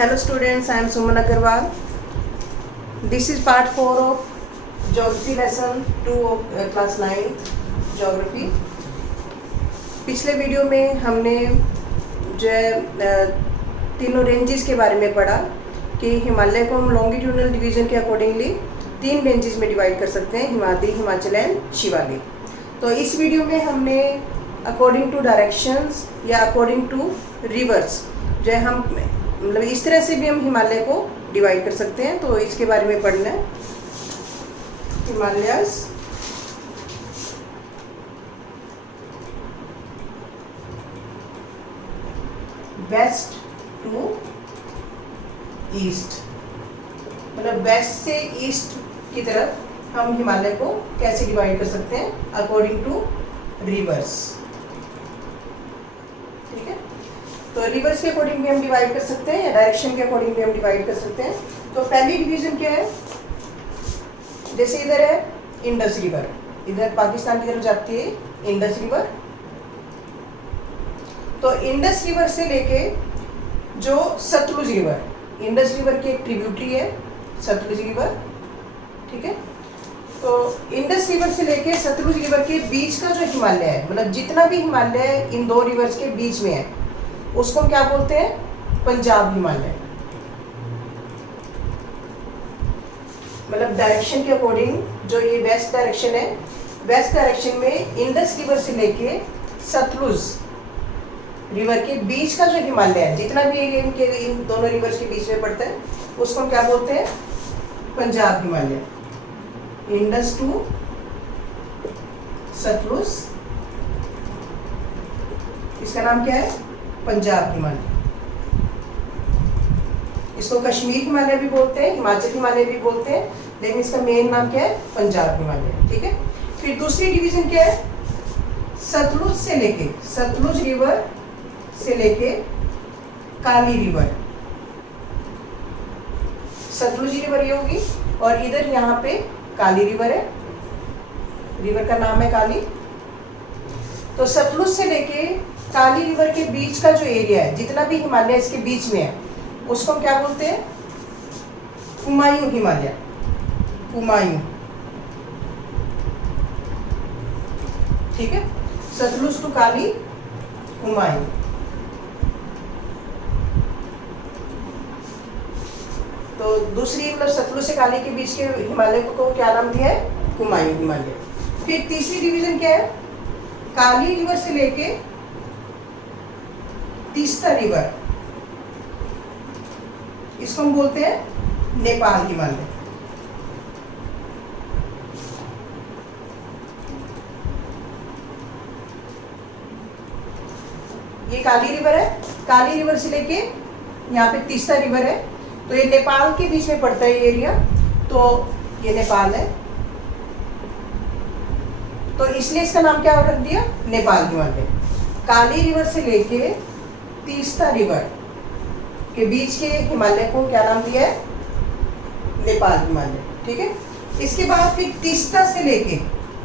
Hello students, I am Suman Agarwal. This is part 4 of Geography lesson 2 of class 9th Geography. पिछले video में हमने जो है तीनों रेंजेस के बारे में पढ़ा कि हिमालय को हम लॉन्गिट्यूडनल डिवीज़न के अकॉर्डिंगली 3 रेंजेस में डिवाइड कर सकते हैं, हिमाद्री, हिमाचल एंड शिवालिक. तो इस वीडियो में हमने अकॉर्डिंग टू डायरेक्शंस या अकॉर्डिंग टू रिवर्स जो है हम मतलब इस तरह से भी हम हिमालय को डिवाइड कर सकते हैं. तो इसके बारे में पढ़ना है. हिमालयस वेस्ट टू ईस्ट, मतलब वेस्ट से ईस्ट की तरफ हम हिमालय को कैसे डिवाइड कर सकते हैं अकॉर्डिंग टू रिवर्स. ठीक है, तो रिवर्स के अकॉर्डिंग भी हम डिवाइड कर सकते हैं या डायरेक्शन के अकॉर्डिंग भी हम डिवाइड कर सकते हैं. तो पहली डिवीजन क्या है, जैसे इधर है इंडस रिवर, इधर पाकिस्तान की तरफ जाती है इंडस रिवर. तो इंडस रिवर से लेके जो सतलुज रिवर, इंडस रिवर की एक ट्रिब्यूटरी है सतलुज रिवर. ठीक है, तो इंडस रिवर से लेके सतलुज रिवर के बीच का जो हिमालय है, मतलब जितना भी हिमालय इन दो रिवर्स के बीच में है उसको हम क्या बोलते हैं, पंजाब हिमालय. मतलब डायरेक्शन के अकॉर्डिंग जो ये वेस्ट डायरेक्शन है, वेस्ट डायरेक्शन में इंडस रिवर से लेके सतलुज रिवर के बीच का जो हिमालय है, जितना भी इनके इन दोनों रिवर्स के बीच में पड़ता है उसको हम क्या बोलते हैं, पंजाब हिमालय. इंडस टू सतलुज, इसका नाम क्या है, पंजाब हिमालय. इसको कश्मीर हिमालय भी बोलते हैं, हिमाचल हिमालय भी बोलते हैं, लेकिन इसका मेन नाम क्या है, पंजाब हिमालय. ठीक है, फिर दूसरी डिवीजन क्या है, सतलुज से लेके, सतलुज रिवर से लेके काली रिवर. सतलुज रिवर ये होगी और इधर यहाँ पे काली रिवर है, रिवर का नाम है काली. तो सतलुज से लेके काली रिवर के बीच का जो एरिया है, जितना भी हिमालय इसके बीच में है उसको हम क्या बोलते हैं, कुमायूं हिमालय. कुमायूं. ठीक है, सतलुज टू काली, कुमायूं. तो दूसरी मतलब सतलुज से काली के बीच के हिमालय को क्या नाम दिया है, कुमायूं हिमालय. फिर तीसरी डिवीजन क्या है, काली रिवर से लेके तीस्ता रिवर, इसको हम बोलते हैं नेपाल हिमालय. ये काली रिवर है, काली रिवर से लेके यहाँ पे तीस्ता रिवर है, तो ये नेपाल के बीच में पड़ता है ये एरिया, तो ये नेपाल है. तो इसलिए इसका नाम क्या रख दिया, नेपाल हिमालय. काली रिवर से लेके तीस्ता रिवर के बीच के हिमालय को क्या नाम दिया है, नेपाल हिमालय. ठीक है, इसके बाद फिर तीस्ता से लेके,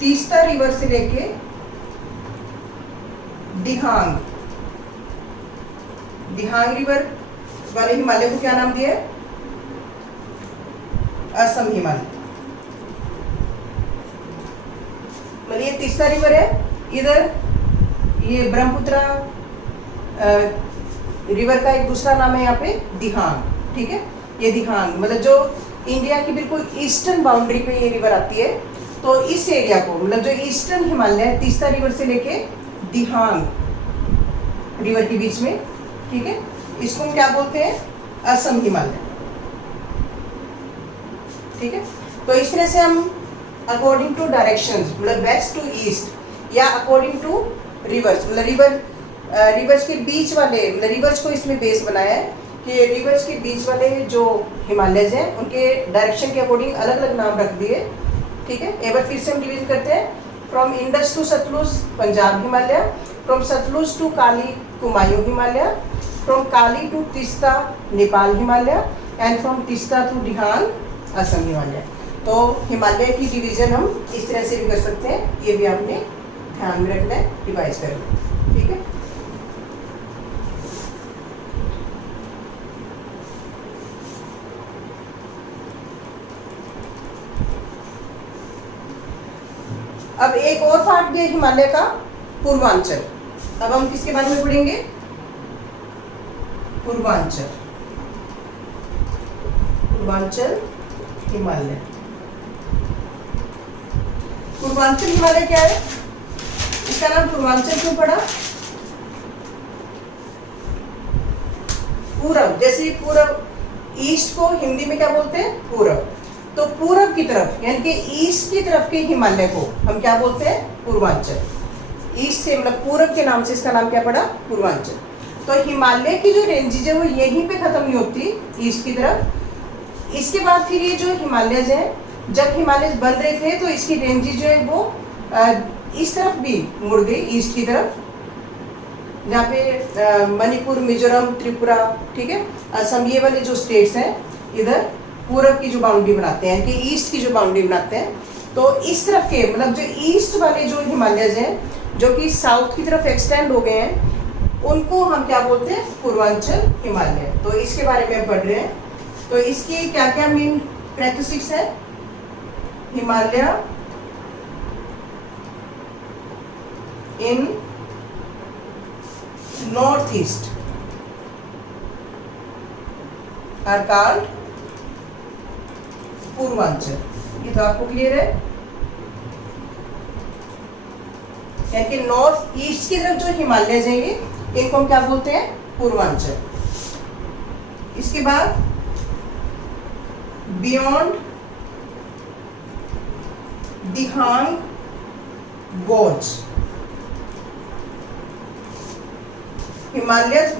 तीस्ता रिवर से लेके दिहांग, दिहांग रिवर वाले हिमालय को क्या नाम दिया है, असम हिमालय. मतलब ये तीस्ता रिवर है, इधर ये ब्रह्मपुत्र रिवर का एक दूसरा नाम है यहाँ पे दिहांग. ठीक है, ये दिहांग मतलब जो इंडिया की बिल्कुल ईस्टर्न बाउंड्री पे ये रिवर आती है, तो इस एरिया को मतलब जो ईस्टर्न हिमालय है तीस्ता रिवर से लेके दिहांग रिवर के बीच में, ठीक है, इसको हम क्या बोलते हैं, असम हिमालय. ठीक है, तो इस तरह से हम अकॉर्डिंग टू डायरेक्शंस मतलब वेस्ट टू ईस्ट या अकॉर्डिंग टू रिवर्स, मतलब रिवर्स के बीच वाले, मतलब रिवर्स को इसमें बेस बनाया है कि रिवर्स के बीच वाले जो हिमालयज हैं उनके डायरेक्शन के अकॉर्डिंग अलग अलग नाम रख दिए. ठीक है, एक बार फिर से हम डिवीजन करते हैं. From Indus to Sutlej Punjab Himalaya, from Sutlej to Kali Kumaon Himalaya, from Kali to Teesta Nepal Himalaya, and from Teesta to Dihang Assam Himalaya. तो हिमालय की डिवीजन हम इस तरह से भी कर सकते हैं, ये भी आपने ध्यान में रखना है, रिवाइज करना. ठीक है, अब एक और पार्ट भी है हिमालय का, पूर्वांचल। अब हम किसके बारे में पढ़ेंगे? पूर्वांचल। पूर्वांचल हिमालय। पूर्वांचल हिमालय क्या है? इसका नाम पूर्वांचल क्यों पड़ा? पूरब, जैसे पूरब, ईस्ट को हिंदी में क्या बोलते हैं? पूरब। तो पूरब की तरफ यानी कि ईस्ट की तरफ के हिमालय को हम क्या बोलते हैं? पूर्वांचल। ईस्ट से मतलब पूरब के नाम से इसका नाम क्या पड़ा? पूर्वांचल। तो हिमालय की जो रेंजेज है वो यहीं पे खत्म नहीं होती, ईस्ट की तरफ। इसके बाद फिर ये जो हिमालयज है, जब हिमालय बन रहे थे तो इसकी रेंजेज जो है वो इस तरफ भी मुड़ गई, ईस्ट की तरफ, जहाँ पे मणिपुर, मिजोरम, त्रिपुरा, ठीक है, असम, ये वाले जो स्टेट्स हैं इधर पूरब की जो बाउंड्री बनाते हैं, कि ईस्ट की जो बाउंड्री बनाते हैं। तो इस तरफ के मतलब जो ईस्ट वाले जो हिमालयज हैं जो कि साउथ की तरफ एक्सटेंड हो गए हैं, उनको हम क्या बोलते हैं? पूर्वांचल हिमालय। तो इसके बारे में हम पढ़ रहे हैं। तो इसकी क्या क्या मेन कैरेक्टरिस्टिक्स है? Himalaya in north east are called Purvanchal. ये तो आपको क्लियर है? यानी कि नॉर्थ ईस्ट की तरफ जो हिमालय जाएंगे इनको हम क्या बोलते हैं? पूर्वांचल। इसके बाद beyond Dihang गोर्ज, Himalayas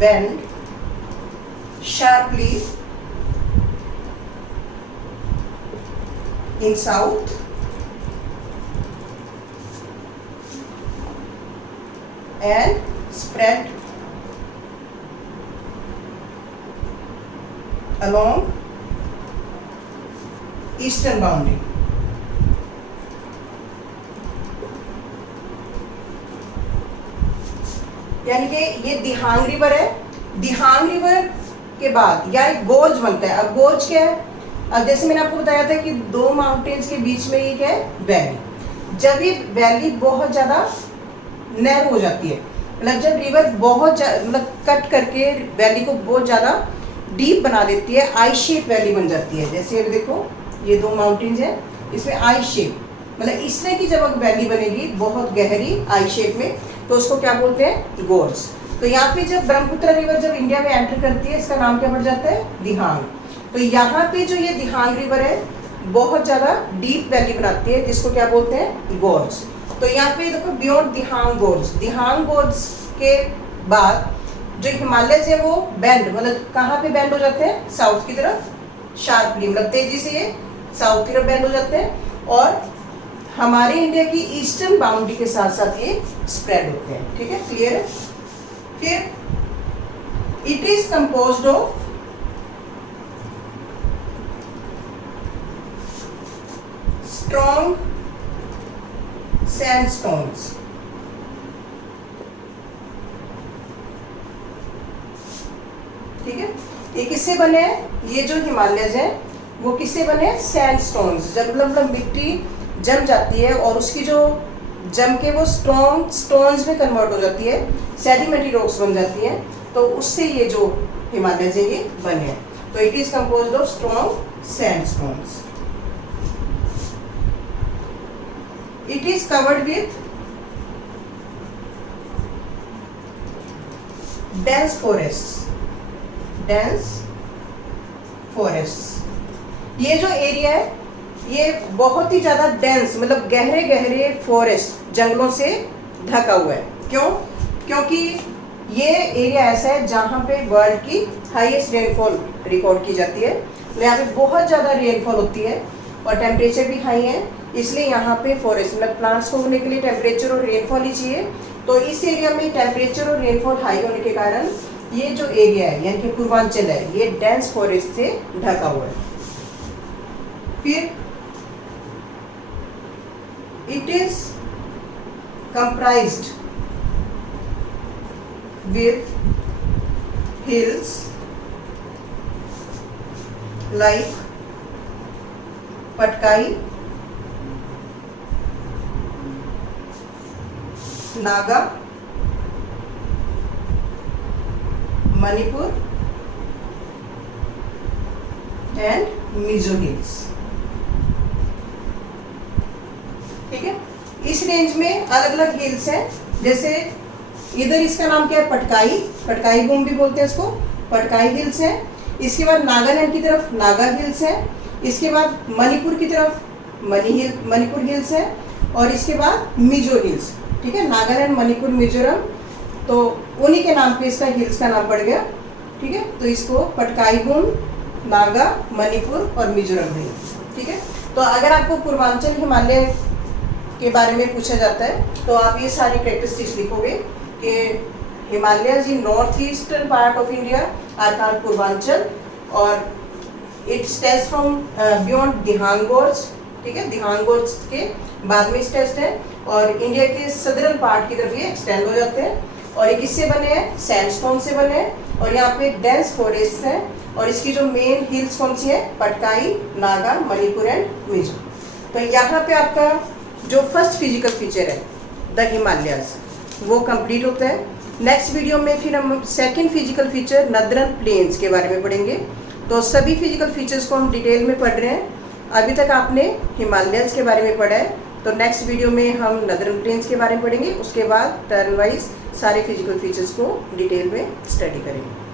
bend sharply in south and spread along eastern boundary. यानी कि ये दिहांग रिवर है, दिहांग रिवर के बाद या एक गोर्ज बनता है। अब गोर्ज क्या है? अब जैसे मैंने आपको बताया था कि दो माउंटेन्स के बीच में ये क्या है? वैली। जब ये वैली बहुत ज़्यादा नैरो हो जाती है, मतलब जब रिवर बहुत मतलब कट करके वैली को बहुत ज़्यादा डीप बना देती है, आई शेप वैली बन जाती है। जैसे अब देखो ये दो माउंटेन्स हैं, इसमें आई शेप, मतलब इस तरह की जब वैली बनेगी बहुत गहरी आई शेप में, तो उसको क्या बोलते हैं? गोर्ज। तो यहाँ पे जब ब्रह्मपुत्र रिवर जब इंडिया में एंटर करती है, इसका नाम क्या पड़ जाता है? दिहांग। तो यहाँ पे जो ये दिहांग रिवर है बहुत ज़्यादा डीप वैली बनाती है, जिसको क्या बोलते हैं? गोर्ज। तो यहाँ पे देखो बियॉन्ड दिहांग गोर्ज, दिहांग गोर्ज के बाद जो हिमालयज है वो बेंड, मतलब कहाँ पे बेंड हो जाते हैं? साउथ की तरफ शार्पली, मतलब तेजी से ये साउथ की तरफ बेंड हो जाते हैं और हमारे इंडिया की ईस्टर्न बाउंड्री के साथ साथ ये स्प्रेड होते हैं। ठीक है, क्लियर है? फिर it is composed of strong sandstones. ठीक है, ये किससे बने हैं? ये जो हिमालयज हैं वो किससे बने हैं? सैंडस्टोन्स। जब मतलब मिट्टी जम जाती है और उसकी जो जम के वो स्ट्रॉन्ग स्टोन्स में कन्वर्ट हो जाती है, सेडिमेंट्री रॉक्स बन जाती हैं, तो उससे ये जो हिमालयज है ये बने हैं। तो it is composed of strong sandstones. It is covered with dense forests। ये जो एरिया है ये बहुत ही ज़्यादा डेंस, मतलब गहरे गहरे फॉरेस्ट, जंगलों से ढका हुआ है। क्यों? क्योंकि ये एरिया ऐसा है जहाँ पे वर्ल्ड की हाईएस्ट रेनफॉल रिकॉर्ड की जाती है। यहाँ पे बहुत ज़्यादा रेनफॉल होती है और टेम्परेचर भी हाई है, इसलिए यहाँ पे फॉरेस्ट मतलब प्लांट्स को होने के लिए टेम्परेचर और रेनफॉल ही चाहिए। तो इस एरिया में टेम्परेचर और रेनफॉल हाई होने के कारण ये जो एरिया है यानी कि पूर्वांचल है ये डेंस फॉरेस्ट से ढका हुआ है। फिर it is comprised with hills like Patkai, Naga, Manipur and Mizo hills. ठीक है, इस रेंज में अलग अलग हिल्स हैं। जैसे इधर इसका नाम क्या है, पटकाई, पटकाई बूम भी बोलते हैं इसको, पटकाई हिल्स है। इसके बाद नागालैंड की तरफ नागा हिल्स है। इसके बाद मणिपुर की तरफ मणिपुर हिल्स है। और इसके बाद मिजो हिल्स। ठीक है, नागालैंड, मणिपुर, मिजोरम, तो उन्हीं के नाम पे इसका हिल्स का नाम पड़ गया। ठीक है, तो इसको पटकाई बूम, नागा, मणिपुर और मिजोरम हिल्स। ठीक है, तो अगर आपको पूर्वांचल हिमालय के बारे में पूछा जाता है तो आप ये सारी कैरेक्टरिस्टिक्स लिखोगे कि Himalayas in north eastern part of India are called Purvanchal, और it stays from beyond Dihang gorge. ठीक है, दिहांग गोर्ज के बाद में स्टेज है, और इंडिया के सदर्न पार्ट की तरफ ये एक्सटेंड हो जाते हैं। और ये किससे बने हैं, सैंडस्टोन से बने हैं। और यहाँ पे डेंस फॉरेस्ट है। और इसकी जो मेन हिल्स कौन सी है, पटकाई, नागा, मणिपुर एंड मिजो। तो यहाँ पे आपका जो फर्स्ट फिजिकल फीचर है द हिमालयाज वो कंप्लीट होता है। नेक्स्ट वीडियो में फिर हम second physical feature northern plains के बारे में पढ़ेंगे। तो सभी फिजिकल फीचर्स को हम डिटेल में पढ़ रहे हैं। अभी तक आपने हिमालयज के बारे में पढ़ा है, तो नेक्स्ट वीडियो में हम नदरन प्लेन्स के बारे में पढ़ेंगे। उसके बाद टर्न वाइज सारे फिजिकल फीचर्स को डिटेल में स्टडी करेंगे।